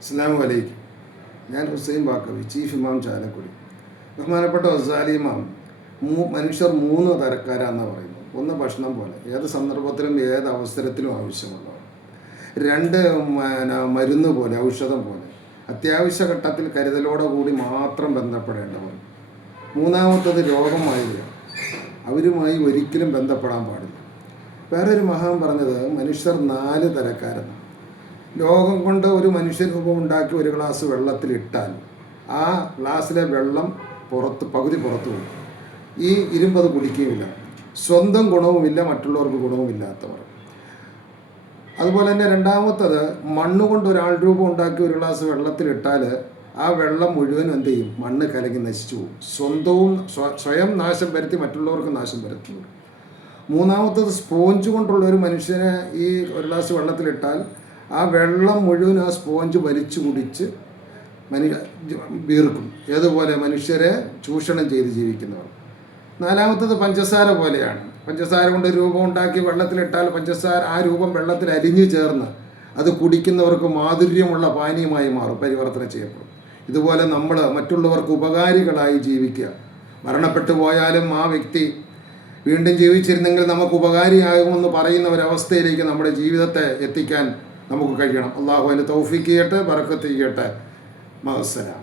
അസ്സലാമു അലൈക്കും. ഞാൻ ഹുസൈൻ ബാക്കവി, ചീഫ് ഇമാം ചാലക്കുടി. ബഹുമാനപ്പെട്ട ഗസാലി ഇമാം മനുഷ്യർ 3 തരക്കാരാണെന്ന് പറയുന്നു. ഒന്ന് ഭക്ഷണം പോലെ, ഏത് സന്ദർഭത്തിലും ഏത് അവസരത്തിലും ആവശ്യമുള്ളവർ. 2 മരുന്ന് പോലെ, ഔഷധം പോലെ, അത്യാവശ്യ ഘട്ടത്തിൽ കരുതലോടെ കൂടി മാത്രം ബന്ധപ്പെടേണ്ടവർ. 3-മത്തത് രോഗമായവരാണ്, അവരുമായി ഒരിക്കലും ബന്ധപ്പെടാൻ പാടില്ല. വേറൊരു മഹാൻ പറഞ്ഞത് മനുഷ്യർ 4 തരക്കാരെന്ന്. ലോകം കൊണ്ട് ഒരു മനുഷ്യരൂപം ഉണ്ടാക്കി ഒരു ഗ്ലാസ് വെള്ളത്തിലിട്ടാൽ ആ ഗ്ലാസ്സിലെ വെള്ളം പകുതി പുറത്തു പോകും. ഈ ഇരുമ്പത് കുടിക്കുകയില്ല. സ്വന്തം ഗുണവുമില്ല, മറ്റുള്ളവർക്ക് ഗുണവുമില്ലാത്തവർ. അതുപോലെ തന്നെ 2-മത്തത് മണ്ണ് കൊണ്ട് ഒരാൾ രൂപം ഉണ്ടാക്കി ഒരു ഗ്ലാസ് വെള്ളത്തിലിട്ടാൽ ആ വെള്ളം മുഴുവൻ എന്ത് ചെയ്യും? മണ്ണ് കലങ്ങി നശിച്ചു പോകും. സ്വയം നാശം വരുത്തി മറ്റുള്ളവർക്ക് നാശം വരുത്തുന്നു. 3-മത്തത് സ്പോഞ്ച് കൊണ്ടുള്ള ഒരു മനുഷ്യനെ ഈ ഒരു ഗ്ലാസ് വെള്ളത്തിലിട്ടാൽ ആ വെള്ളം മുഴുവൻ ആ സ്പോഞ്ച് വലിച്ചു കുടിച്ച് വീർക്കും. ഏതുപോലെ? മനുഷ്യരെ ചൂഷണം ചെയ്ത് ജീവിക്കുന്നവർ. 4-മത്തത് പഞ്ചസാര പോലെയാണ്. പഞ്ചസാര കൊണ്ട് രൂപം ഉണ്ടാക്കി വെള്ളത്തിലിട്ടാൽ ആ രൂപം വെള്ളത്തിൽ അലിഞ്ഞു ചേർന്ന് അത് കുടിക്കുന്നവർക്ക് മാധുര്യമുള്ള പാനീയമായി മാറും, പരിവർത്തനം ചെയ്യപ്പെടും. ഇതുപോലെ നമ്മൾ മറ്റുള്ളവർക്ക് ഉപകാരികളായി ജീവിക്കുക. മരണപ്പെട്ടു പോയാലും ആ വ്യക്തി വീണ്ടും ജീവിച്ചിരുന്നെങ്കിൽ നമുക്ക് ഉപകാരിയാകുമെന്ന് പറയുന്ന ഒരവസ്ഥയിലേക്ക് നമ്മുടെ ജീവിതത്തെ എത്തിക്കാൻ നമുക്ക് കഴിയണം. അള്ളാഹു അതിന് തൗഫീഖ് ചെയ്യട്ടെ, ബറക്കത്ത് ചെയ്യട്ടെ. മഅസ്സലാം.